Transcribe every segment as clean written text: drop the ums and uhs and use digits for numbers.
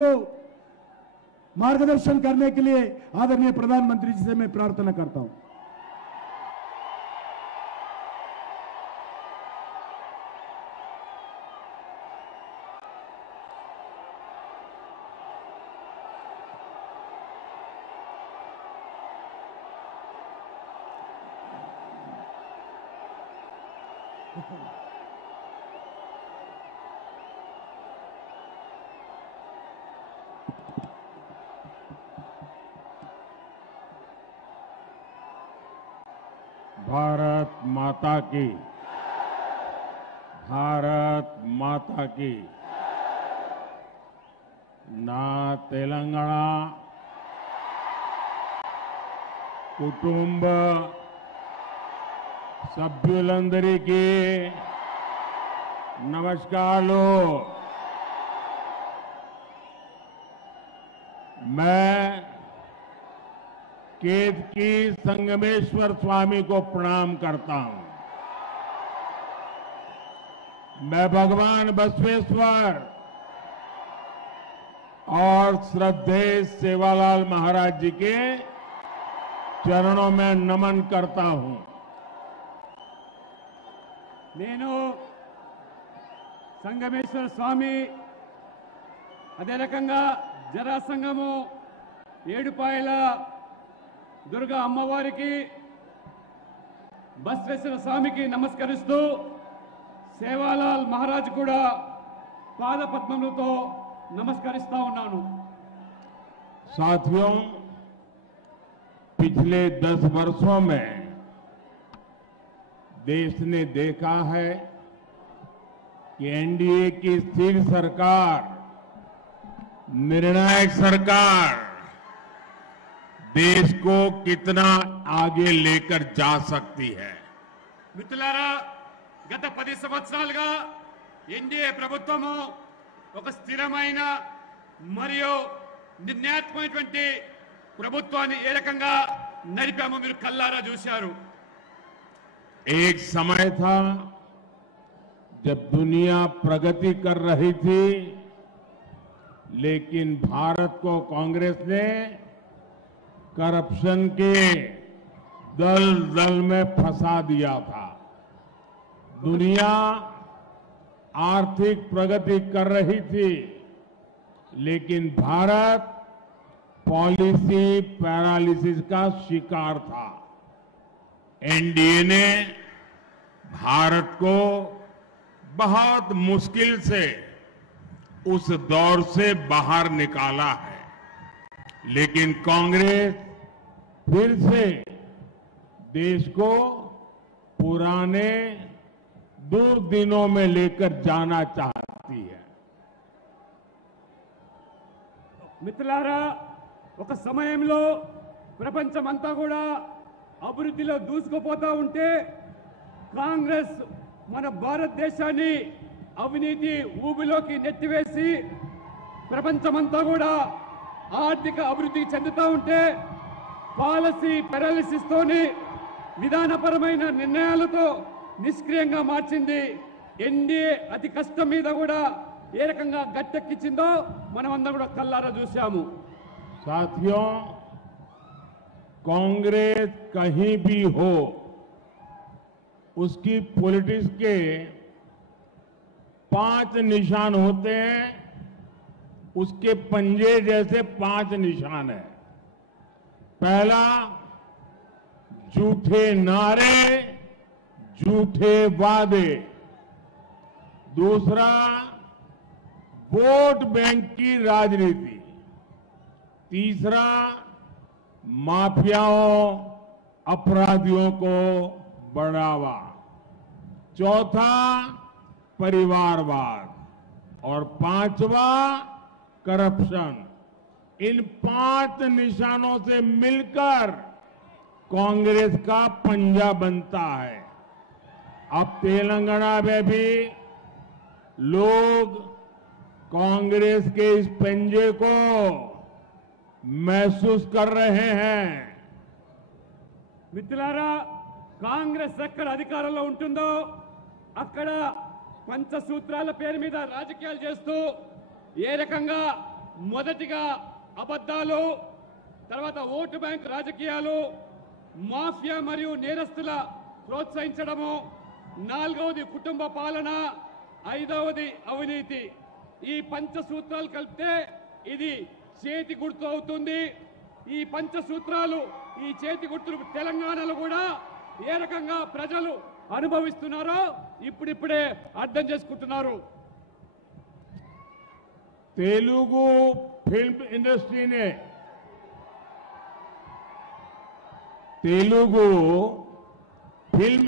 को मार्गदर्शन करने के लिए आदरणीय प्रधानमंत्री जी से मैं प्रार्थना करता हूं। भारत माता की, भारत माता की। ना तेलंगाना कुटुंब సభ్యులందరికీ नमस्कार। मैं केतकी संगमेश्वर स्वामी को प्रणाम करता हूं। मैं भगवान बसवेश्वर और श्रद्धेय सेवालाल महाराज जी के चरणों में नमन करता हूं। నేను సంగమేశ్వర స్వామి అదే రకంగా జరాసంగము ఏడుపాయల దుర్గా అమ్మవారికి బసవేశ్వర స్వామికి నమస్కరిస్తూ సేవాలాల్ మహారాజ్ కూడా పాదపద్మములతో నమస్కరిస్తా ఉన్నాను। साथियों, पिछले 10 वर्षों में देश ने देखा है कि एनडीए की स्थिर सरकार, निर्णायक सरकार देश को कितना आगे लेकर जा सकती है। మిత్రులారా, గత 10 సంవత్సరాలుగా ఎన్డీఏ ప్రభుత్వము ఒక స్థిరమైన మరియు నిర్ణయాత్మకమైనటువంటి ప్రభుత్వాన్ని ఏ రకంగా నడిపామో మీరు కల్లారా చూశారు। एक समय था जब दुनिया प्रगति कर रही थी, लेकिन भारत को कांग्रेस ने करप्शन के दल दल में फंसा दिया था। दुनिया आर्थिक प्रगति कर रही थी, लेकिन भारत पॉलिसी पैरालिसिस का शिकार था। एनडीए ने भारत को बहुत मुश्किल से उस दौर से बाहर निकाला है, लेकिन कांग्रेस फिर से देश को पुराने दुर्दिनों में लेकर जाना चाहती है। మిత్రులారా, ఒక సమయంలో ప్రపంచమంతా కూడా అభివృద్ధిలో దూసుకుపోతా ఉంటే కాంగ్రెస్ మన భారతదేశాన్ని అవినీతి ఊబిలోకి నెట్టివేసి ప్రపంచమంతా కూడా ఆర్థిక అభివృద్ధికి చెందుతూ ఉంటే పాలసీ పారాలిసిస్ తోని విధానపరమైన నిర్ణయాలతో నిష్క్రియంగా మార్చింది। ఎన్డీఏ అతి కష్టం మీద కూడా ఏ రకంగా గట్టెక్కించిందో మనమందరం కూడా కల్లారా చూశాము। साथियों, कांग्रेस कहीं भी हो, उसकी पॉलिटिक्स के 5 निशान होते हैं। उसके पंजे जैसे 5 निशान है। पहला, झूठे नारे, झूठे वादे। दूसरा, वोट बैंक की राजनीति। तीसरा, माफियाओं, अपराधियों को बढ़ावा। चौथा, परिवारवाद। और 5वां, करप्शन। इन 5 निशानों से मिलकर कांग्रेस का पंजा बनता है। अब तेलंगाना में भी लोग कांग्रेस के इस पंजे को महसूस कर रहे हैं। మిత్రులారా, కాంగ్రెస్ ఎక్కడ అధికారంలో ఉంటుందో అక్కడ పంచసూత్రాల పేరు మీద రాజకీయాలు చేస్తూ ఏ రకంగా మొదటిగా అబద్ధాలు, తర్వాత ఓటు బ్యాంక్ రాజకీయాలు, మాఫియా మరియు నేరస్తుల ప్రోత్సహించడము, నాలుగవది కుటుంబ పాలన, ఐదవది అవినీతి. ఈ పంచసూత్రాలు కలిపితే ఇది చేతి గుర్తు అవుతుంది. ఈ పంచసూత్రాలు, ఈ చేతి గుర్తులు తెలంగాణలో కూడా ఏ రకంగా ప్రజలు అనుభవిస్తున్నారో ఇప్పుడిప్పుడే అర్థం చేసుకుంటున్నారు. तेलुगु फिल्म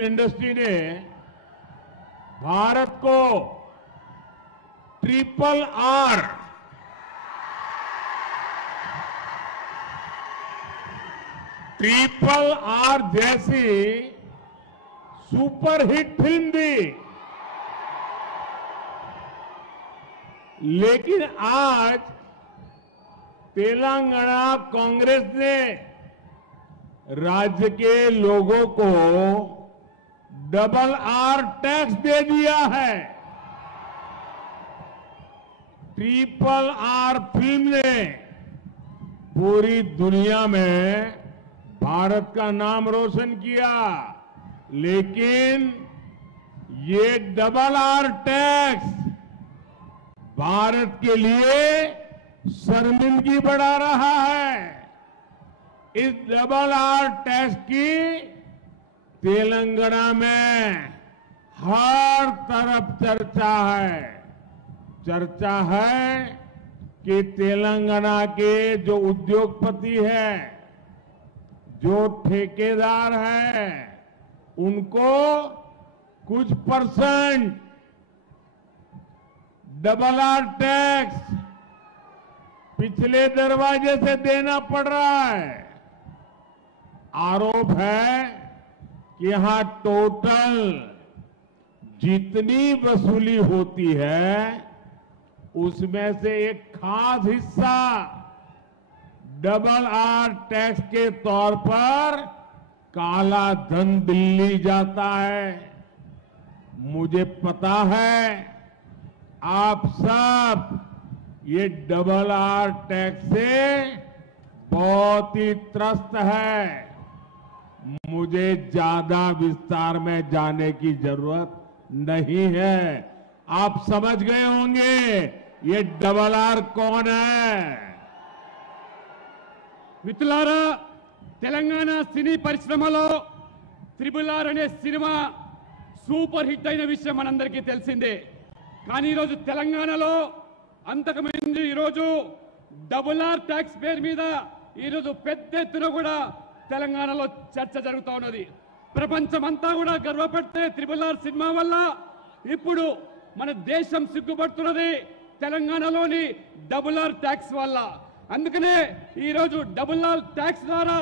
इंडस्ट्री ने भारत को ट्रिपल आर जैसी सुपरहिट फिल्म दी। लेकिन आज तेलंगाना कांग्रेस ने राज्य के लोगों को डबल आर टैक्स दे दिया है। ट्रिपल आर फिल्म ने पूरी दुनिया में भारत का नाम रोशन किया, लेकिन ये डबल आर टैक्स भारत के लिए शर्मिंदगी बढ़ा रहा है। इस डबल आर टैक्स की तेलंगाना में हर तरफ चर्चा है कि तेलंगाना के जो उद्योगपति हैं, जो ठेकेदार हैं, उनको कुछ परसेंट डबल आर टैक्स पिछले दरवाजे से देना पड़ रहा है। आरोप है कि यहां टोटल जितनी वसूली होती है उसमें से एक खास हिस्सा डबल आर टैक्स के तौर पर काला धन दिल्ली जाता है। मुझे पता है आप सब ये डबल आर टैक्स से बहुत ही त्रस्त है। मुझे ज्यादा विस्तार में जाने की जरूरत नहीं है। आप समझ गए होंगे ये डबल आर कौन है। మిత్రులారా, తెలంగాణ సినీ పరిశ్రమలో త్రిబుల్ ఆర్ అనే సినిమా సూపర్ హిట్ అయిన విషయం మనందరికీ తెలిసిందే. కానీ ఈరోజు తెలంగాణలో అంతకుముందు ఈరోజు డబుల్ ఆర్ ట్యాక్స్ పేరు మీద ఈరోజు పెద్ద ఎత్తున కూడా తెలంగాణలో చర్చ జరుగుతూ ఉన్నది. ప్రపంచమంతా కూడా గర్వపడితే త్రిబుల్ ఆర్ సినిమా వల్ల ఇప్పుడు మన దేశం సిగ్గుపడుతున్నది తెలంగాణలోని డబుల్ ఆర్ ట్యాక్స్ వల్ల. అందుకనే ఈరోజు డబుల్ ఆర్ ట్యాక్స్ ద్వారా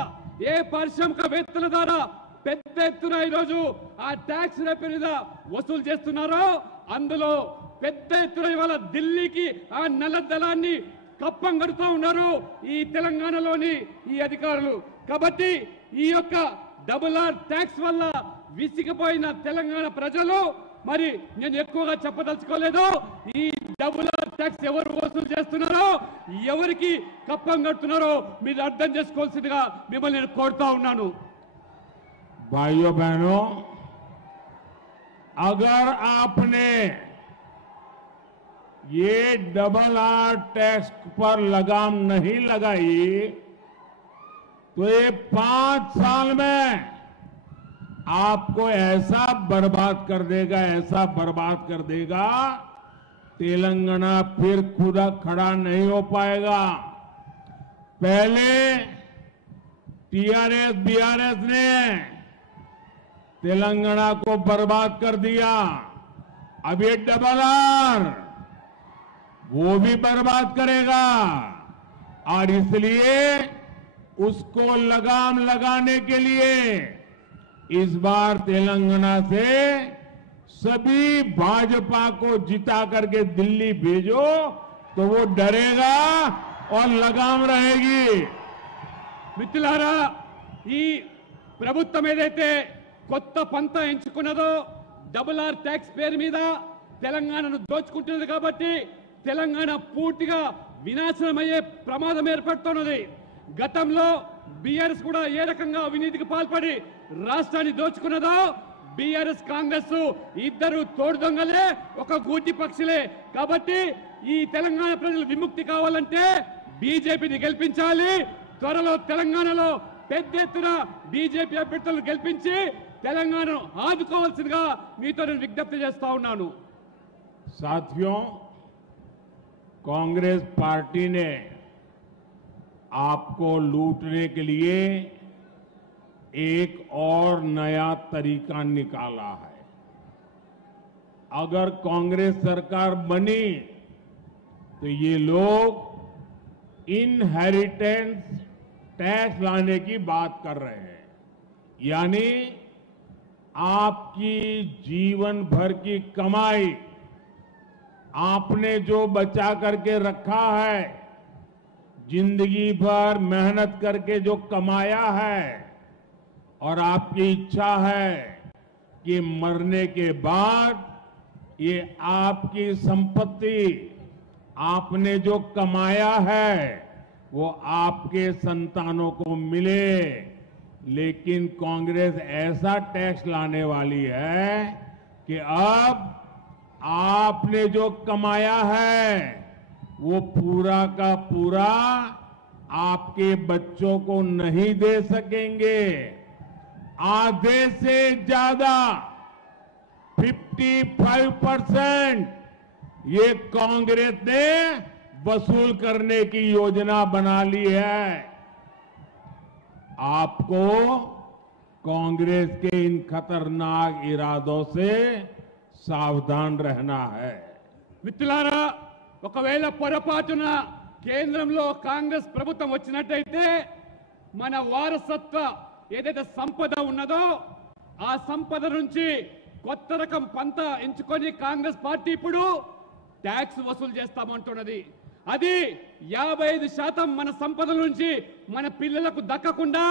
ఏ పారిశ్రామికవేత్తల ద్వారా పెద్ద ఎత్తున ఈరోజు ఆ ట్యాక్స్ మీద వసూలు చేస్తున్నారో అందులో పెద్ద ఎత్తున ఇవాళ ఢిల్లీకి ఆ నల్లధనాన్ని కప్పం కడుతూ ఉన్నారు ఈ తెలంగాణలోని ఈ అధికారులు. కాబట్టి ఈ యొక్క డబుల్ ఆర్ ట్యాక్స్ వల్ల విసిగిపోయిన తెలంగాణ ప్రజలు, మరి నేను ఎక్కువగా చెప్పదలుచుకోలేదు, ఈ డబుల్ ఆర్ ట్యాక్స్ ఎవరు వసూలు చేస్తున్నారో, ఎవరికి కప్పం కడుతున్నారో మీరు అర్థం చేసుకోవాల్సిందిగా మిమ్మల్ని నేను కోరుతా ఉన్నాను. भाइयों बहनों, अगर आपने ये डबल आर टैक्स पर लगाम नहीं लगाई तो ये 5 साल में आपको ऐसा बर्बाद कर देगा, तेलंगाना फिर खुदा खड़ा नहीं हो पाएगा। पहले टीआरएस बीआरएस ने तेलंगाना को बर्बाद कर दिया, अब ये डबल आर वो भी बर्बाद करेगा। और इसलिए उसको लगाम लगाने के लिए इस बार तेलंगाना से सभी भाजपा को जिता करके दिल्ली भेजो तो वो डरेगा और लगाम रहेगी। మిత్రులారా, ఈ ప్రభుత్వం ఏదైతే కొత్త పంత ఎంచుకున్నదో డబుల్ ఆర్ ట్యాక్స్ పేరు మీద తెలంగాణను దోచుకుంటున్నది కాబట్టి తెలంగాణ పూర్తిగా వినాశనమయ్యే ప్రమాదం ఏర్పడుతున్నది. గతంలో బీఆర్ఎస్ కూడా ఏ రకంగా అవినీతికి పాల్పడి రాష్ట్రాన్ని దోచుకున్నదో, బీఆర్ఎస్ కాంగ్రెస్ ఇద్దరు తోడు దొంగలే, ఒక గూటి పక్షులే. కాబట్టి ఈ తెలంగాణ ప్రజలు విముక్తి కావాలంటే బీజేపీని గెలిపించాలి. త్వరలో తెలంగాణలో పెద్ద ఎత్తున బీజేపీ అభ్యర్థులను గెలిపించి తెలంగాణను ఆదుకోవాల్సిందిగా మీతో నేను విజ్ఞప్తి చేస్తా ఉన్నాను. साथियों, कांग्रेस पार्टी ने आपको लूटने के लिए एक और नया तरीका निकाला है। अगर कांग्रेस सरकार बनी तो ये लोग इनहेरिटेंस टैक्स लाने की बात कर रहे हैं, यानी आपकी जीवन भर की कमाई, आपने जो बचा करके रखा है, जिंदगी भर मेहनत करके जो कमाया है, और आपकी इच्छा है कि मरने के बाद ये आपकी संपत्ति, आपने जो कमाया है वो आपके संतानों को मिले। लेकिन कांग्रेस ऐसा टैक्स लाने वाली है कि अब आपने जो कमाया है वो पूरा का पूरा आपके बच्चों को नहीं दे सकेंगे। आधे से ज्यादा 55% ये कांग्रेस ने वसूल करने की योजना बना ली है। आपको कांग्रेस के इन खतरनाक इरादों से सावधान रहना है। మిత్రులారా, ఒకవేళ పొరపాటున కేంద్రంలో కాంగ్రెస్ ప్రభుత్వం వచ్చినట్టయితే మన వారసత్వ ఏదైతే సంపద ఉన్నదో ఆ సంపద నుంచి కొత్త రకం పంత ఎంచుకొని కాంగ్రెస్ పార్టీ ఇప్పుడు ట్యాక్స్ వసూలు చేస్తామంటున్నది. అది 55% మన సంపద నుంచి మన పిల్లలకు దక్కకుండా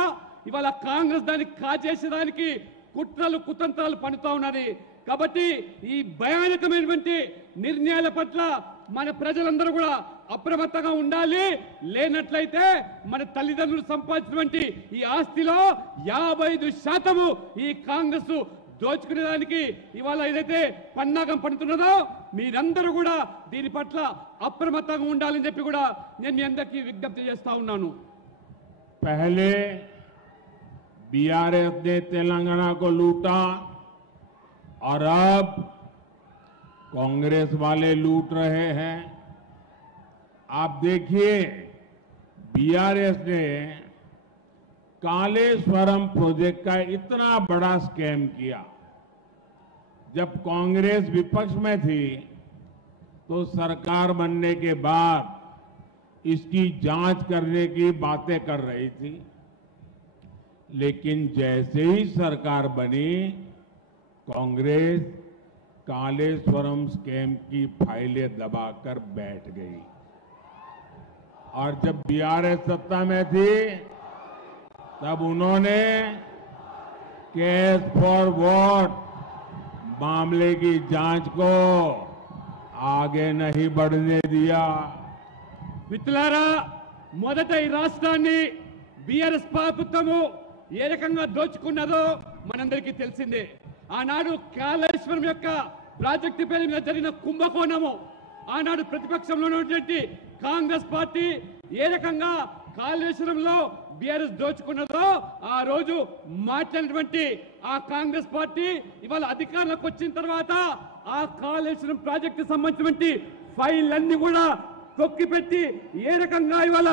ఇవాళ కాంగ్రెస్ దాన్ని కాజేసేదానికి కుట్రలు కుతంత్రాలు పన్నుతా ఉన్నది. కాబట్టి ఈ భయానకమైనటువంటి నిర్ణయాల పట్ల మన ప్రజలందరూ కూడా అప్రమత్తంగా ఉండాలి. లేనట్లయితే మన తల్లిదండ్రులు సంపాదించినటువంటి ఈ ఆస్తిలో 55% ఈ కాంగ్రెస్ దోచుకునేదానికి ఇవాళ ఏదైతే పన్నాగం పడుతున్నదో మీరందరూ కూడా దీని పట్ల అప్రమత్తంగా ఉండాలని చెప్పి కూడా నేను మీ అందరికీ విజ్ఞప్తి చేస్తా ఉన్నాను. पहले बीआरएस ने तेलंगाना को लूटा और अब कांग्रेस वाले लूट रहे हैं। आप देखिए, बीआरएस ने कालेश्वरम प्रोजेक्ट का इतना बड़ा स्कैम किया। जब कांग्रेस विपक्ष में थी तो सरकार बनने के बाद इसकी जांच करने की बातें कर रही थी, लेकिन जैसे ही सरकार बनी कांग्रेस कालेश्वरम स्कैम की फाइलें दबाकर बैठ गई। और जब बीआरएस सत्ता में थी तब उन्होंने केस फॉर वोट मामले की जांच को आगे नहीं बढ़ने दिया। మిత్రులారా, మొదట ఈ రాష్ట్రాన్ని బీఆర్ఎస్ ప్రభుత్వము ఏ రకంగా దోచుకున్నదో మనందరికీ తెలిసిందే. ఆనాడు కాళేశ్వరం యొక్క ప్రాజెక్టు పేరు మీద జరిగిన కుంభకోణము, ఆనాడు ప్రతిపక్షంలో ఉన్నటువంటి కాంగ్రెస్ పార్టీ ఏ రకంగా కాళేశ్వరంలో బీఆర్ఎస్ దోచుకున్నదో ఆ రోజు మాట్లాడినటువంటి ఆ కాంగ్రెస్ పార్టీ ఇవాళ అధికారంలోకి వచ్చిన తర్వాత ఆ కాళేశ్వరం ప్రాజెక్టు సంబంధించినటువంటి ఫైల్ అన్ని కూడా తొక్కిపెట్టి ఏ రకంగా ఇవాళ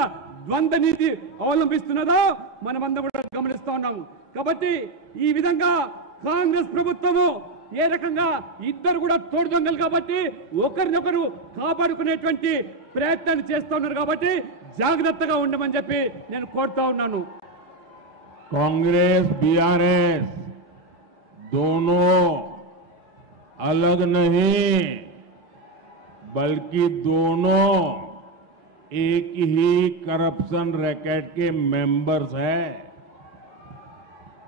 ద్వంద్వ నీతి అవలంబిస్తున్నదో మనమందరం కూడా గమనిస్తా ఉన్నాము. కాబట్టి ఈ విధంగా కాంగ్రెస్ ప్రభుత్వము ఏ రకంగా ఇద్దరు కూడా తోడు దొంగలు కాబట్టి ఒకరినొకరు కాపాడుకునేటువంటి ప్రయత్నాలు చేస్తూ ఉన్నారు. కాబట్టి జాగ్రత్తగా ఉండమని చెప్పి నేను కోరుతా ఉన్నాను. कांग्रेस बीआरएस दोनों अलग नहीं बल्कि दोनों एक ही करप्शन रैकेट के मेंबर्स हैं।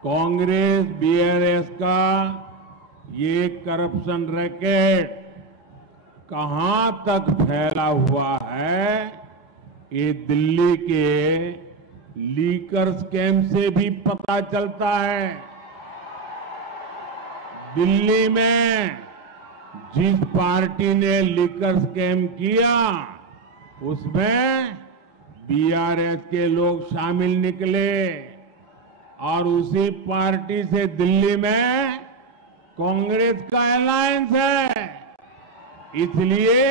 कांग्रेस बीआरएस का ये करप्शन रैकेट कहां तक फैला हुआ है ये दिल्ली के लीकर स्कैम से भी पता चलता है। दिल्ली में जिस पार्टी ने लीकर स्कैम किया उसमें बीआरएस के लोग शामिल निकले और उसी पार्टी से दिल्ली में कांग्रेस का अलायंस है। इसलिए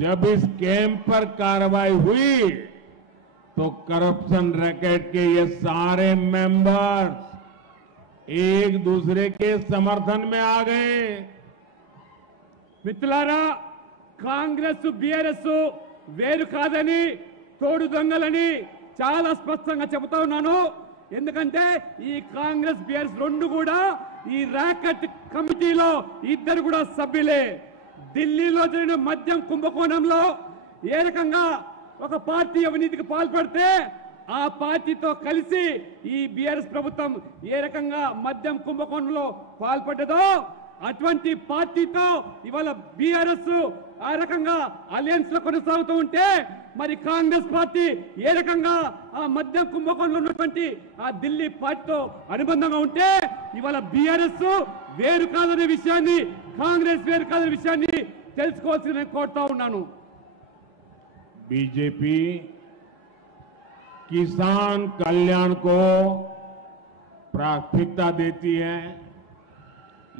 जब इस स्कैम पर कार्रवाई हुई तो करप्शन रैकेट के ये सारे मेंबर्स एक दूसरे के समर्थन में आ गए। మిత్రులారా, కాంగ్రెస్ బీఆర్ఎస్ వేరు కాదని, తోడు దొంగలని చాలా స్పష్టంగా చెబుతా ఉన్నాను. ఎందుకంటే ఈ కాంగ్రెస్ బీఆర్ఎస్ రెండు కూడా ఈ ర్యాకెట్ కమిటీలో ఇద్దరు కూడా సభ్యులే. ఢిల్లీలో జరిగిన మద్యం కుంభకోణంలో ఏ రకంగా ఒక పార్టీ అవినీతికి పాల్పడితే ఆ పార్టీతో కలిసి ఈ బీఆర్ఎస్ ప్రభుత్వం ఏ రకంగా మద్యం కుంభకోణంలో పాల్పడ్డదో అటువంటి పార్టీతో ఇవాళ బీఆర్ఎస్ ఆ రకంగా అలయన్స్ లో కొనసాగుతూ ఉంటే మరి కాంగ్రెస్ పార్టీ ఏ రకంగా ఆ మద్యం కుంభకోణంలో ఉన్నటువంటి ఆ ఢిల్లీ పార్టీతో అనుబంధంగా ఉంటే ఇవాళ బీఆర్ఎస్ వేరు కాదనే విషయాన్ని, కాంగ్రెస్ వేరు కాదనే విషయాన్ని తెలుసుకోవాల్సి నేను కోరుతా ఉన్నాను. बीजेपी किसान कल्याण को प्राथमिकता देती है,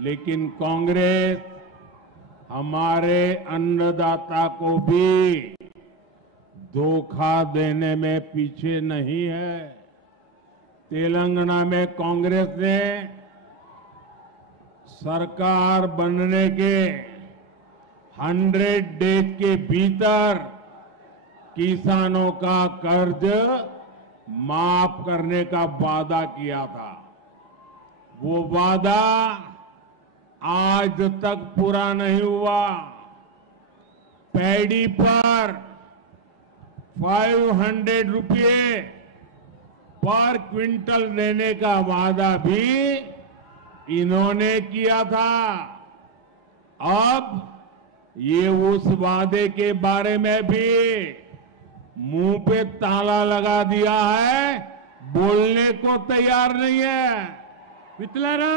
लेकिन कांग्रेस हमारे अन्नदाता को भी धोखा देने में पीछे नहीं है। तेलंगाना में कांग्रेस ने सरकार बनने के 100 डेज के भीतर किसानों का कर्ज माफ करने का वादा किया था। वो वादा आज तक पूरा नहीं हुआ। पैडी पर 500 रुपये पर क्विंटल देने का वादा भी इन्होंने किया था। अब ये उस वादे के बारे में भी मुंह पे ताला लगा दिया है, बोलने को तैयार नहीं है। మిత్రులారా,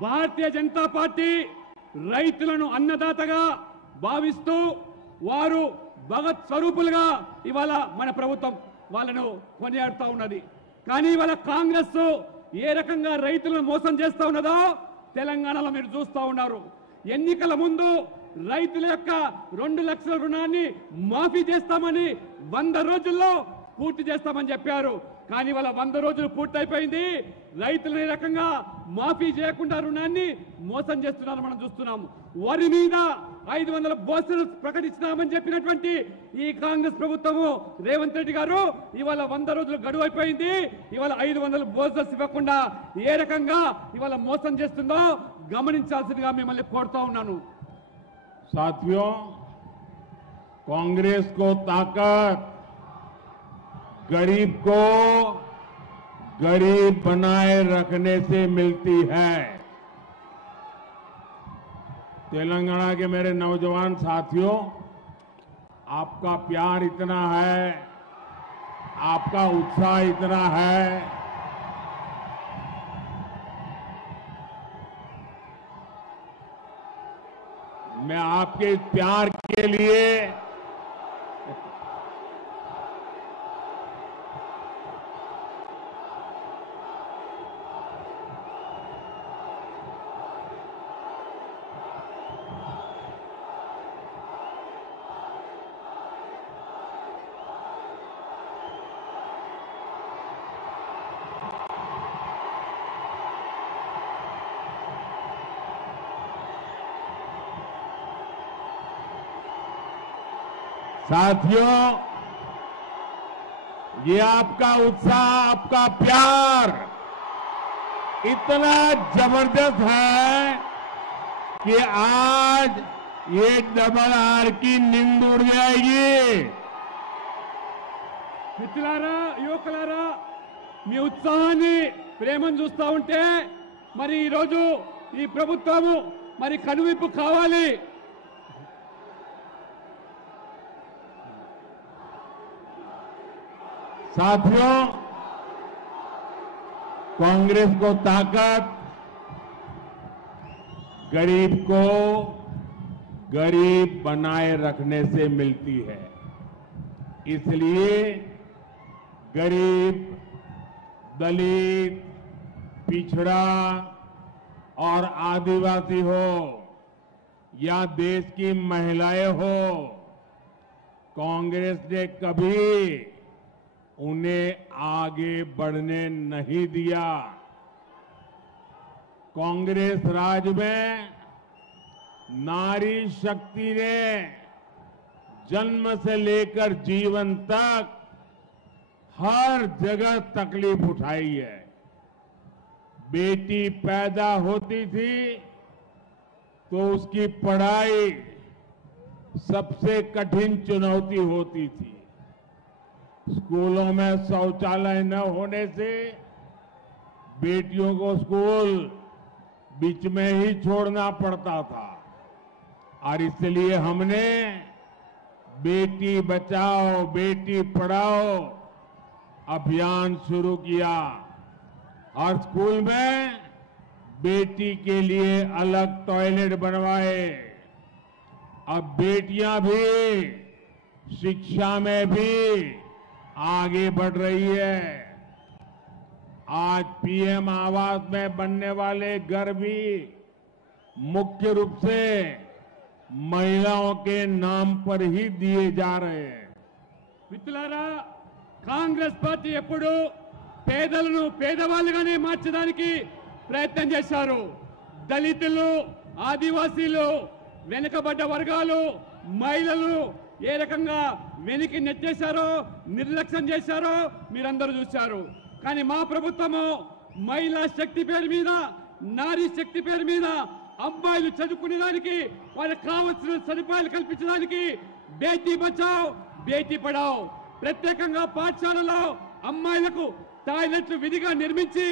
భారతీయ జనతా పార్టీ రైతులను అన్నదాతగా భావిస్తూ వారు భగత్ స్వరూపులుగా ఇవాళ మన ప్రభుత్వం వాళ్ళను కొనియాడుతూ ఉన్నది. కానీ ఇవాళ కాంగ్రెస్ ఏ రకంగా రైతులను మోసం చేస్తూ ఉన్నదో తెలంగాణలో మీరు చూస్తూ ఉన్నారు. ఎన్నికల ముందు రైతుల యొక్క 2 లక్షల రుణాన్ని మాఫీ చేస్తామని 100 రోజుల్లో పూర్తి చేస్తామని చెప్పారు. కానీ వాళ్ళ 100 రోజులు పూర్తయిపోయింది. రైతులు ఈ రకంగా మాఫీ చేయకుండా రుణాన్ని మోసం చేస్తున్నారు మనం చూస్తున్నాము. వరి మీద 500 బోనస్ ప్రకటించినామని చెప్పినటువంటి ఈ కాంగ్రెస్ ప్రభుత్వము రేవంత్ రెడ్డి గారు ఇవాళ 100 రోజులు గడువు అయిపోయింది. ఇవాళ 500 బోనస్ ఇవ్వకుండా ఏ రకంగా ఇవాళ మోసం చేస్తుందో గమనించాల్సిందిగా మిమ్మల్ని కోరుతా ఉన్నాను. साथियों, कांग्रेस को ताकत गरीब को गरीब बनाए रखने से मिलती है। तेलंगाना के मेरे नौजवान साथियों, आपका प्यार इतना है, आपका उत्साह इतना है, मैं आपके इस प्यार के लिए साथियों, ये आपका उत्साह, आपका प्यार इतना जबरदस्त है कि आज ये डबल आर की नींद उड़ जाएगी। మిత్రులారా, యువకులారా, మీ ఉత్సాహాన్ని ప్రేమను చూస్తూ ఉంటే మరి ఈరోజు ఈ ప్రభుత్వము మరి కనువిప్పు కావాలి. साथियों, कांग्रेस को ताकत गरीब को गरीब बनाए रखने से मिलती है। इसलिए गरीब, दलित, पिछड़ा और आदिवासी हो या देश की महिलाएं हो, कांग्रेस ने कभी उन्हें आगे बढ़ने नहीं दिया। कांग्रेस राज में नारी शक्ति ने जन्म से लेकर जीवन तक हर जगह तकलीफ उठाई है। बेटी पैदा होती थी तो उसकी पढ़ाई सबसे कठिन चुनौती होती थी। स्कूलों में शौचालय न होने से बेटियों को स्कूल बीच में ही छोड़ना पड़ता था और इसलिए हमने बेटी बचाओ बेटी पढ़ाओ अभियान शुरू किया। हर स्कूल में बेटी के लिए अलग टॉयलेट बनवाए। अब बेटियां भी शिक्षा में भी आगे बढ़ रही है। आज पीएम आवास में बनने वाले घर भी मुख्य रूप से महिलाओं के नाम पर ही दिए जा रहे हैं। మిత్రులారా, కాంగ్రెస్ పార్టీ ఎప్పుడు పేదలను పేదవాళ్ళుగానే మార్చడానికి ప్రయత్నం చేశారు. దళితులు, ఆదివాసీలు, వెనుకబడ్డ వర్గాలు, మహిళలు ఏ రకంగా వెనక్కి నెట్టేశారో, నిర్లక్ష్యం చేశారో మీరందరూ చూశారు. కానీ మా ప్రభుత్వము మహిళా శక్తి పేరు మీద, నారీ శక్తి పేరు మీద అమ్మాయిలు చదువుకునేదానికి, వాళ్ళకి కావాల్సిన సదుపాయాలు కల్పించడానికి బేటీ బచావ్ బేటీ పడావ్ ప్రత్యేకంగా పాఠశాలలో అమ్మాయిలకు టాయిలెట్లు విధిగా నిర్మించి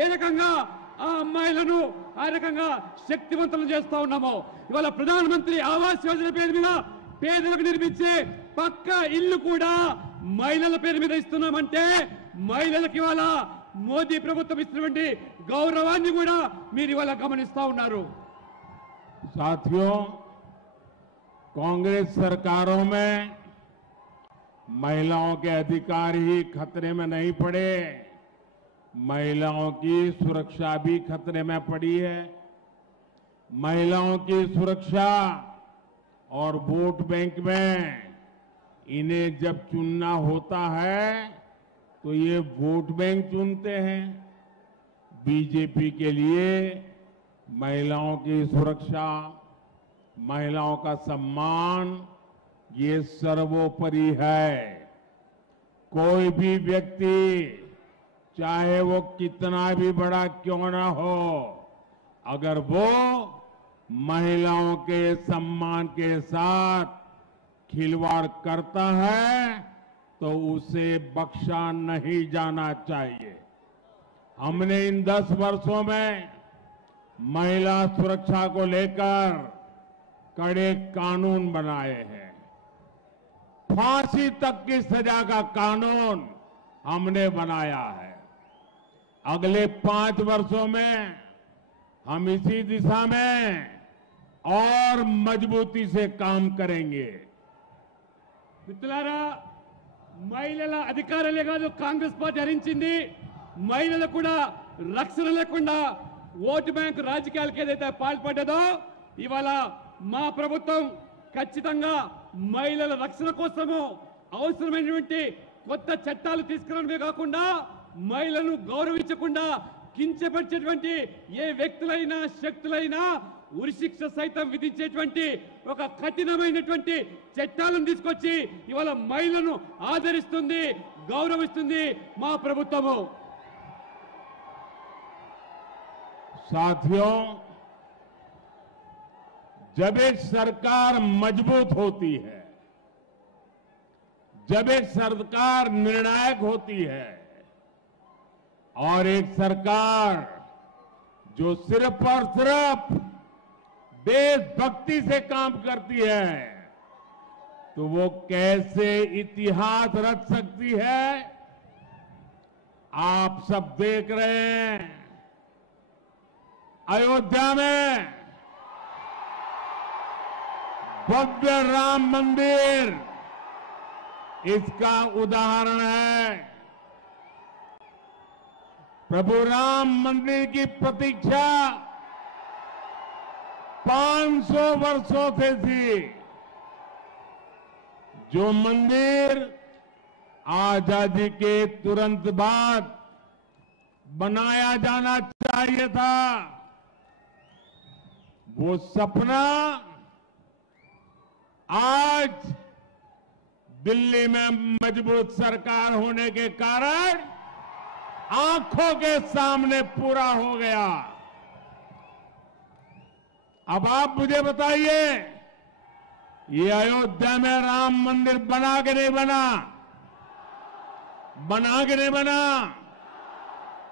ఏ రకంగా ఆ అమ్మాయిలను ఆ రకంగా శక్తివంతులు చేస్తా ఉన్నామో, ఇవాళ ప్రధానమంత్రి ఆవాస్ యోజన పేరు మీద పేదలకు నిర్మించే పక్క ఇల్లు కూడా మహిళల పేరు మీద ఇస్తున్నామంటే మహిళలకు ఇవాళ మోదీ ప్రభుత్వం ఇస్తున్నటువంటి గౌరవాన్ని కూడా మీరు ఇవాళ గమనిస్తా ఉన్నారు. साथियों, कांग्रेस सरकारों में महिलाओं के अधिकार ही खतरे में नहीं पड़े, महिलाओं की सुरक्षा भी खतरे में पड़ी है। महिलाओं की सुरक्षा और वोट बैंक में इन्हें जब चुनना होता है तो ये वोट बैंक चुनते हैं। बीजेपी के लिए महिलाओं की सुरक्षा, महिलाओं का सम्मान ये सर्वोपरि है। कोई भी व्यक्ति चाहे वो कितना भी बड़ा क्यों ना हो, अगर वो महिलाओं के सम्मान के साथ खिलवाड़ करता है तो उसे बख्शा नहीं जाना चाहिए। हमने इन 10 वर्षों में महिला सुरक्षा को लेकर कड़े कानून बनाए हैं। फांसी तक की सजा का कानून हमने बनाया है। अगले 5 वर्षों में हम इसी दिशा में और मजबूती से काम करेंगे। మిత్రులారా, మహిళల అధికారాలే కాదు కాంగ్రెస్ పార్టీ హరించింది, మహిళలకు కూడా రక్షణ లేకుండా ఓటు బ్యాంకు రాజకీయాలకు ఏదైతే పాల్పడ్డదో, ఇవాళ మా ప్రభుత్వం ఖచ్చితంగా మహిళల రక్షణ కోసము అవసరమైనటువంటి కొత్త చట్టాలు తీసుకురావడమే కాకుండా మహిళలను గౌరవించకుండా కించపరిచేటువంటి ఏ వ్యక్తులైనా శక్తులైనా ఉరిశిక్ష సైతం విధించేటువంటి ఒక కఠినమైనటువంటి చట్టాలను తీసుకొచ్చి ఇవాళ మహిళలను ఆదరిస్తుంది, గౌరవిస్తుంది మా ప్రభుత్వము. साथियों, जब एक सरकार मजबूत होती है, जब एक सरकार निर्णायक होती है और एक सरकार जो सिर्फ और सिर्फ देशभक्ति से काम करती है, तो वो कैसे इतिहास रच सकती है आप सब देख रहे हैं अयोध्या में भव्य राम मंदिर इसका उदाहरण है। प्रभु राम मंदिर की प्रतीक्षा 500 वर्षों से थी। जो मंदिर आजादी के तुरंत बाद बनाया जाना चाहिए था, वो सपना आज दिल्ली में मजबूत सरकार होने के कारण आंखों के सामने पूरा हो गया। अब आप मुझे बताइए, ये अयोध्या में राम मंदिर बना के नहीं बना? बना के नहीं बना?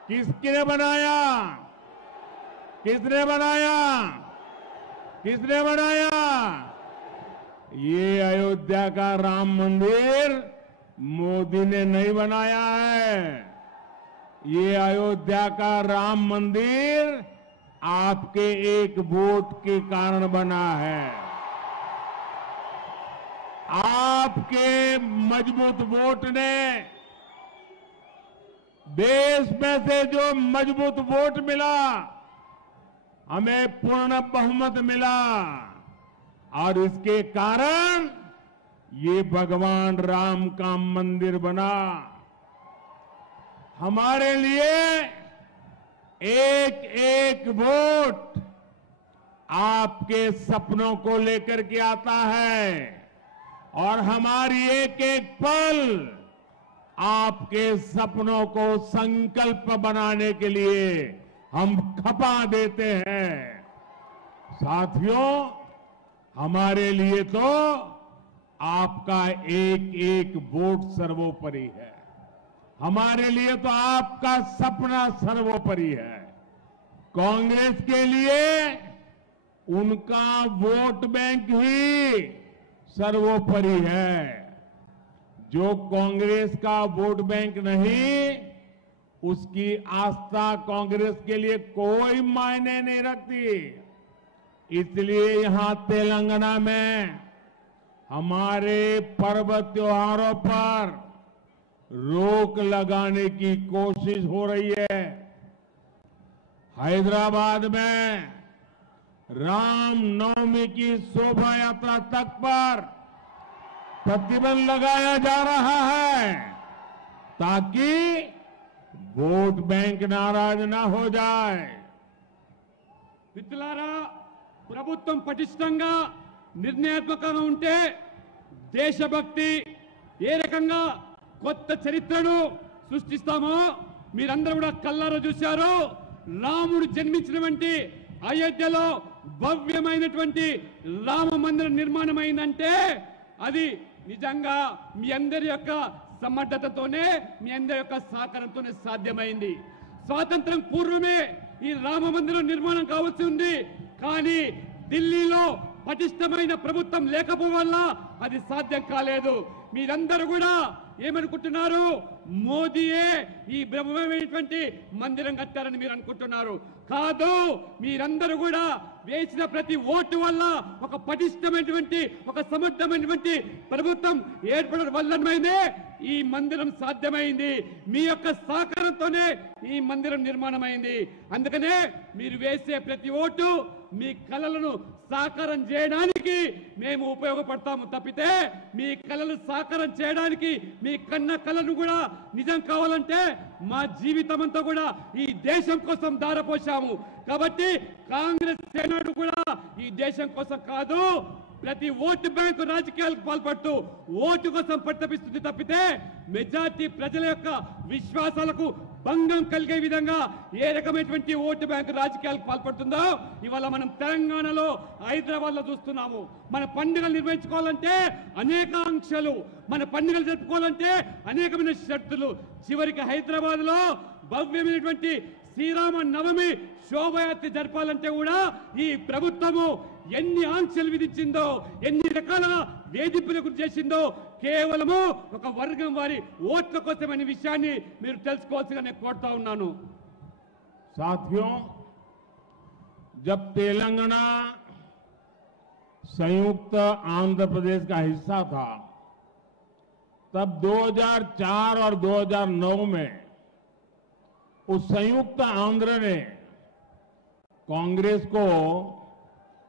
किसने बनाया? किसने बनाया? किसने बनाया? ये अयोध्या का राम मंदिर मोदी ने नहीं बनाया है। ये अयोध्या का राम मंदिर आपके एक वोट के कारण बना है। आपके मजबूत वोट ने, देश में से जो मजबूत वोट मिला, हमें पूर्ण बहुमत मिला और इसके कारण ये भगवान राम का मंदिर बना। हमारे लिए एक एक वोट आपके सपनों को लेकर के आता है और हमारी एक एक पल आपके सपनों को संकल्प बनाने के लिए हम खपा देते हैं। साथियों, हमारे लिए तो आपका एक एक वोट सर्वोपरि है। हमारे लिए तो आपका सपना सर्वोपरि है। कांग्रेस के लिए उनका वोट बैंक ही सर्वोपरि है। जो कांग्रेस का वोट बैंक नहीं, उसकी आस्था कांग्रेस के लिए कोई मायने नहीं रखती। इसलिए यहां तेलंगाना में हमारे पर्व त्योहारों पर रोक लगाने की कोशिश हो रही है। हैदराबाद में राम नवमी की शोभा यात्रा तक पर प्रतिबंध लगाया जा रहा है ताकि वोट बैंक नाराज ना हो जाए। మిత్రులారా, ప్రభుత్వం పటిష్టంగా నిర్ణయాత్మకంగా ఉంటే దేశభక్తి ఏ రకంగా కొత్త చరిత్రను సృష్టిస్తామో మీరందరూ కూడా కళ్ళారా చూశారు. రాముడు జన్మించినటువంటి అయోధ్యలో భవ్యమైనటువంటి రామ మందిర నిర్మాణం అయిందంటే అది నిజంగా మీ అందరి యొక్క సమర్థతతోనే, మీ అందరి యొక్క సహకారంతోనే సాధ్యమైంది. స్వాతంత్రం పూర్వమే ఈ రామ మందిరం నిర్మాణం కావాల్సి ఉంది. కానీ ఢిల్లీలో పటిష్టమైన ప్రభుత్వం లేకపోవడం వల్ల అది సాధ్యం కాలేదు. మీరందరూ కూడా ఏమనుకుంటున్నారు? మోదీయే ఈ బ్రహ్మమైనటువంటి మందిరం కట్టారని మీరు అనుకుంటున్నారు. కాదు, మీరందరూ కూడా వేసిన ప్రతి ఓటు వల్ల ఒక పటిష్టమైనటువంటి, ఒక సమర్థమైనటువంటి ప్రభుత్వం ఏర్పడడం వల్లనే ఈ మందిరం సాధ్యమైంది. మీ యొక్క సహకారంతోనే ఈ మందిరం నిర్మాణమైంది. అందుకనే మీరు వేసే ప్రతి ఓటు మీ కలలను సాకారం చేయడానికి మేము ఉపయోగపడతాము తప్పితే మీ కలలు సాకారం చేయడానికి, మీ కన్న కలను కూడా నిజం కావాలంటే మా జీవితం అంతా కూడా ఈ దేశం కోసం దారపోశాము. కాబట్టి కాంగ్రెస్ సేనాడు కూడా ఈ దేశం కోసం కాదు, ప్రతి ఓటు బ్యాంకు రాజకీయాలకు పాల్పడుతూ ఓటు కోసం పట్టపిస్తుంది తప్పితే మెజార్టీ ప్రజల యొక్క విశ్వాసాలకు భంగం కలిగే విధంగా ఏ రకమైనటువంటి ఓటు బ్యాంకు రాజకీయాలకు పాల్పడుతుందో ఇవాళ మనం తెలంగాణలో, హైదరాబాద్ లో చూస్తున్నాము. మన పండుగలు నిర్వహించుకోవాలంటే అనేక ఆంక్షలు, మన పండుగలు జరుపుకోవాలంటే అనేకమైన షరతులు. చివరికి హైదరాబాద్ లో భవ్యమైనటువంటి శ్రీరామ నవమి శోభయాత్ర జరపాలంటే కూడా ఈ ప్రభుత్వము ఎన్ని ఆంక్షలు విధించిందో, ఎన్ని రకాల వేధింపులకు చేసిందో కేవలము ఒక వర్గం వారి ఓట్ల కోసమనే విషయాన్ని మీరు తెలుసుకోవాల్సిగా నేను కోరుతా ఉన్నాను. साथियों, जब तेलंगाना संयुक्त आंध्र प्रदेश का हिस्सा था, तब 2004 और 2009 में उस संयुक्त आंध्र ने कांग्रेस को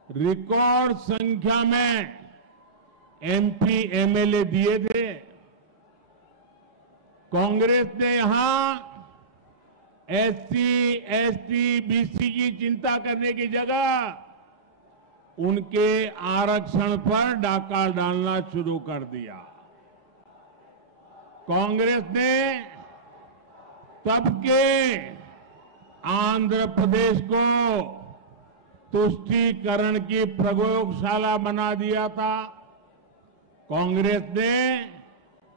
रिकॉर्ड संख्या में एमपी एमएलए दिए थे। कांग्रेस ने यहां एससी, एसटी, बीसी की चिंता करने की जगह उनके आरक्षण पर डाका डालना शुरू कर दिया। कांग्रेस ने तब के आंध्र प्रदेश को तुष्टीकरण की प्रयोगशाला बना दिया था। कांग्रेस ने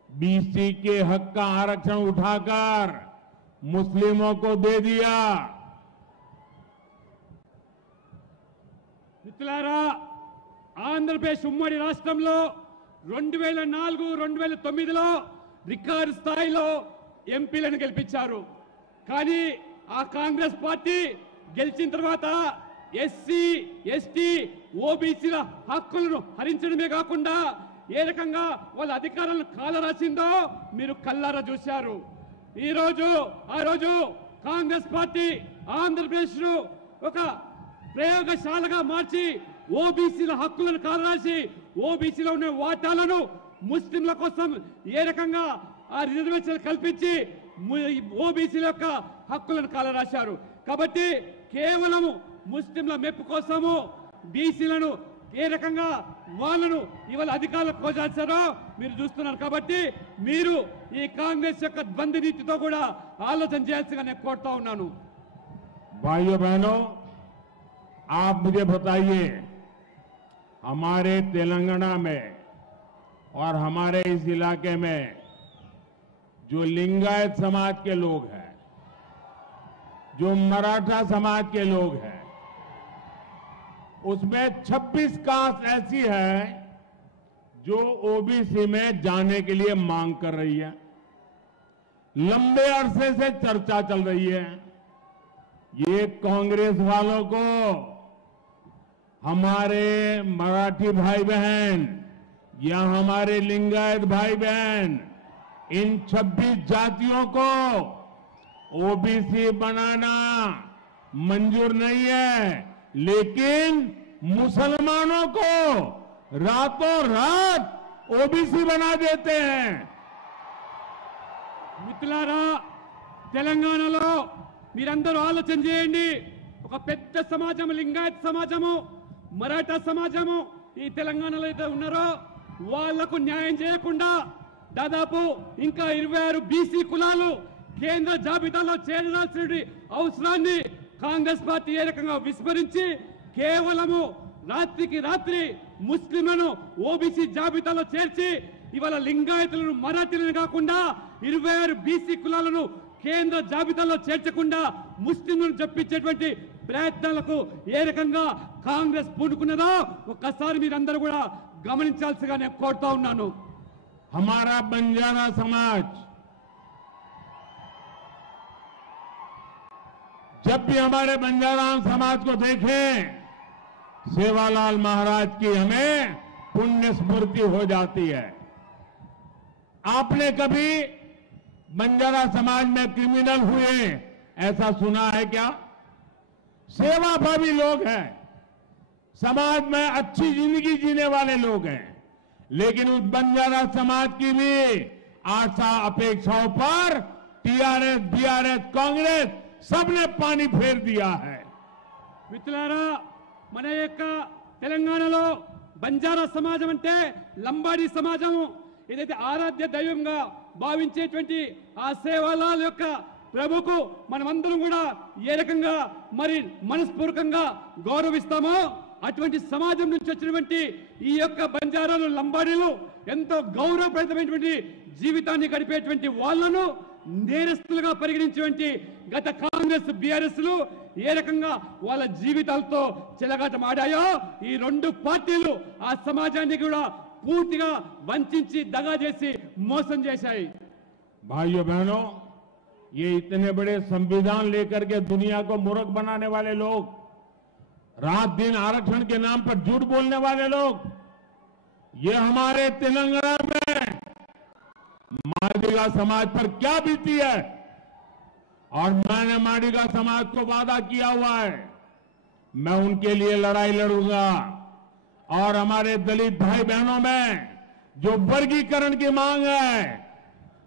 बीसी के हक का आरक्षण उठाकर मुस्लिमों को दे दिया। మిత్రులారా, ఆంధ్రప్రదేశ్ ఉమ్మడి రాష్ట్రంలో 2004, 2009లో రికార్డు స్థాయిలో ఎంపీలను గెలిపించారు. కానీ ఆ కాంగ్రెస్ పార్టీ గెలిచిన తర్వాత ఎస్సీ, ఎస్టీ, ఓబీసీల హక్కులను హరించడమే కాకుండా ఏ రకంగా వాళ్ళ అధికారాలను కాలరాసిందో మీరు కల్లారా చూశారు. ఆ రోజు కాంగ్రెస్ పార్టీ ఆంధ్రప్రదేశ్ ను ఒక ప్రయోగశాలగా మార్చి ఓబీసీల హక్కులను కాలరాసి ఓబీసీలో ఉన్న వాటాలను ముస్లింల కోసం ఏ రకంగా ఆ రిజర్వేషన్ కల్పించి ఓబీసీల యొక్క హక్కులను కాలరాశారు. కాబట్టి కేవలం ముస్లింల మెప్పు కోసము బీసీలను ఏ రకంగా వాళ్ళను ఇవాళ అధికారులకు కోసారో మీరు చూస్తున్నారు. కాబట్టి మీరు ఈ కాంగ్రెస్ యొక్క ద్వంద్వ నీతితో కూడా ఆలోచన చేయాల్సిగా నేను కోరుతా ఉన్నాను. भाइयों बहनों, आप मुझे बताइए, हमारे तेलंगाना में और हमारे इस इलाके में जो लिंगायत समाज के लोग हैं, जो मराठा समाज के लोग हैं, उसमें 26 कास्ट ऐसी है जो ओबीसी में जाने के लिए मांग कर रही है। लंबे अरसे से चर्चा चल रही है। ये कांग्रेस वालों को हमारे मराठी भाई बहन या हमारे लिंगायत भाई बहन इन 26 जातियों को ओबीसी बनाना मंजूर नहीं है, लेकिन मुसलमानों को रातों रात ओबीसी बना देते हैं। మిత్రులారా, తెలంగాణలో మీరందరూ ఆలోచన చేయండి. ఒక పెద్ద సమాజం లింగాయత్ సమాజము, మరాఠా సమాజము ఈ తెలంగాణలో అయితే ఉన్నారో వాళ్లకు న్యాయం చేయకుండా దాదాపు ఇంకా 26 బీసీ కులాలు కేంద్ర జాబితాలో చేరాల్సిన అవసరాన్ని కాంగ్రెస్ పార్టీ ఏ రకంగా విస్మరించి కేవలము రాత్రికి రాత్రి ముస్లింలను ఓబీసీ జాబితాలో చేర్చి ఇవాళ లింగాయతులను, మరాఠీలను కాకుండా 26 బీసీ కులాలను కేంద్ర జాబితాలో చేర్చకుండా ముస్లింలను చెప్పించేటువంటి ప్రయత్నాలకు ఏ రకంగా కాంగ్రెస్ పూనుకున్నదో ఒక్కసారి మీరందరూ కూడా గమనించాల్సిగా నేను కోరుతా ఉన్నాను. हमारा बंजारा समाज जब भी हमारे बंजारा समाज को देखें, सेवालाल महाराज की हमें पुण्य स्मृति हो जाती है। आपने कभी बंजारा समाज में क्रिमिनल हुए ऐसा सुना है क्या? सेवाभावी लोग हैं, समाज में अच्छी जिंदगी जीने वाले लोग हैं, लेकिन उस बंजारा समाज की भी आशा अपेक्षाओं पर टीआरएस, बीआरएस, कांग्रेस सबने पानी फेर दिया है। మిత్రులారా, మన యొక్క తెలంగాణలో బంజారా సమాజం అంటే లంబాడీ సమాజము, ఏదైతే ఆరాధ్య దైవంగా భావించేటువంటి ఆ సేవాలాల్ యొక్క ప్రభుకు మనమందరం కూడా ఏ రకంగా మరి మనస్పూర్వకంగా గౌరవిస్తామో అటువంటి సమాజం నుంచి వచ్చినటువంటి ఈ యొక్క బంజారాలు, లంబాడీలు ఎంతో గౌరవప్రదమైనటువంటి జీవితాన్ని గడిపేటువంటి వాళ్లను నేరస్తులుగా పరిగణించేటువంటి గత కాంగ్రెస్, బీఆర్ఎస్లు ఏ రకంగా వాళ్ళ జీవితాలతో చెలగాటమాడాయో ఈ రెండు పార్టీలు ఆ సమాజాన్ని కూడా పూర్తిగా వంచించి దగా చేసి మోసం చేశాయి. भाइयों बहनों, ये इतने बड़े संविधान लेकर के दुनिया को मूर्ख बनाने वाले लोग, रात दिन आरक्षण के नाम पर झूठ बोलने वाले लोग, ये हमारे तेलंगाना में मादिगा समाज पर क्या बीती है। और मैंने मादिगा समाज को वादा किया हुआ है, मैं उनके लिए लड़ाई लड़ूंगा। और हमारे दलित भाई बहनों में जो वर्गीकरण की मांग है,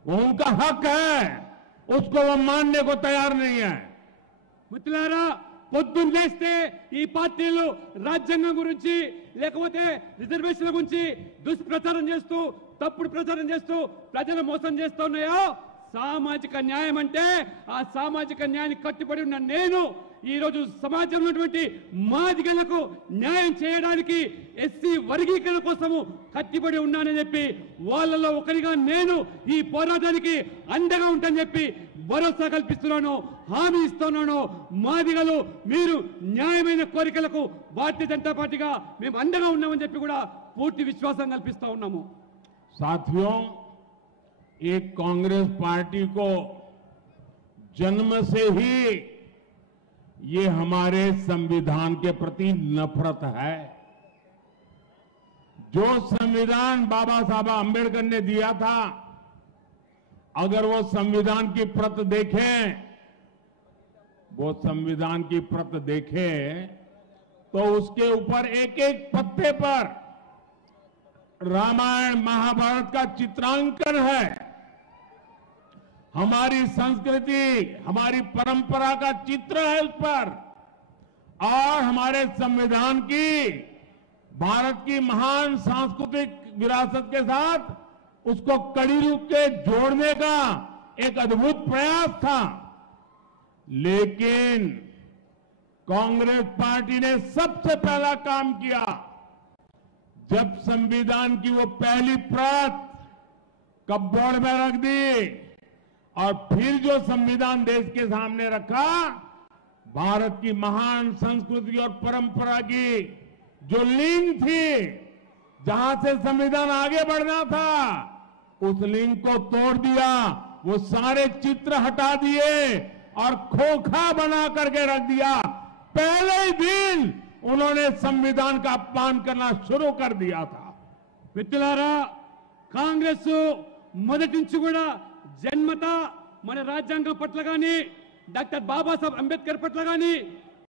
वो उनका हक है, उसको वो मानने को तैयार नहीं है। మిత్రులారా, పొద్దున్న లేస్తే ఈ పార్టీలు రాజ్యాంగం గురించి లేకపోతే రిజర్వేషన్ల గురించి దుష్ప్రచారం చేస్తూ తప్పుడు ప్రచారం చేస్తూ ప్రజలు మోసం చేస్తూ ఉన్నాయో, సామాజిక న్యాయం అంటే ఆ సామాజిక న్యాయానికి కట్టుబడి ఉన్న నేను ఈ రోజు సమాజంలో ఉన్నటువంటి మాదిగలకు న్యాయం చేయడానికి ఎస్సీ వర్గీకరణ కోసము కట్టుబడి ఉన్నానని చెప్పి వాళ్ళలో ఒకరిగా నేను ఈ పోరాటానికి అండగా ఉంటానని చెప్పి భరోసా కల్పిస్తున్నాను, హామీ ఇస్తున్నాను. మాదిగలు మీరు న్యాయమైన కోరికలకు భారతీయ జనతా పార్టీగా మేము అండగా ఉన్నామని చెప్పి కూడా పూర్తి విశ్వాసం కల్పిస్తా ఉన్నాము. साथियों, एक कांग्रेस पार्टी को जन्म से ही ये हमारे संविधान के प्रति नफरत है। जो संविधान बाबा साहब अंबेडकर ने दिया था, अगर वो संविधान की प्रत देखें, तो उसके ऊपर एक एक पत्ते पर रामायण महाभारत का चित्रांकन है। हमारी संस्कृति, हमारी परंपरा का चित्र है उस पर, और हमारे संविधान की, भारत की महान सांस्कृतिक विरासत के साथ उसको कड़ी रूप के जोड़ने का एक अद्भुत प्रयास था। लेकिन कांग्रेस पार्टी ने सबसे पहला काम किया, जब संविधान की वो पहली प्रत कपबोर्ड में रख दी और फिर जो संविधान देश के सामने रखा, भारत की महान संस्कृति और परंपरा की जो लिंक थी, जहां से संविधान आगे बढ़ना था, उस लिंक को तोड़ दिया। वो सारे चित्र हटा दिए और खोखा बना करके रख दिया। पहले ही दिन उन्होंने संविधान का अपमान करना शुरू कर दिया था। మిత్రులారా, కాంగ్రెస్ మొదటి నుంచి కూడా జన్మత మన రాజ్యాంగం పట్ల కానీ డాక్టర్ బాబాసాహెబ్ అంబేద్కర్ పట్ల కానీ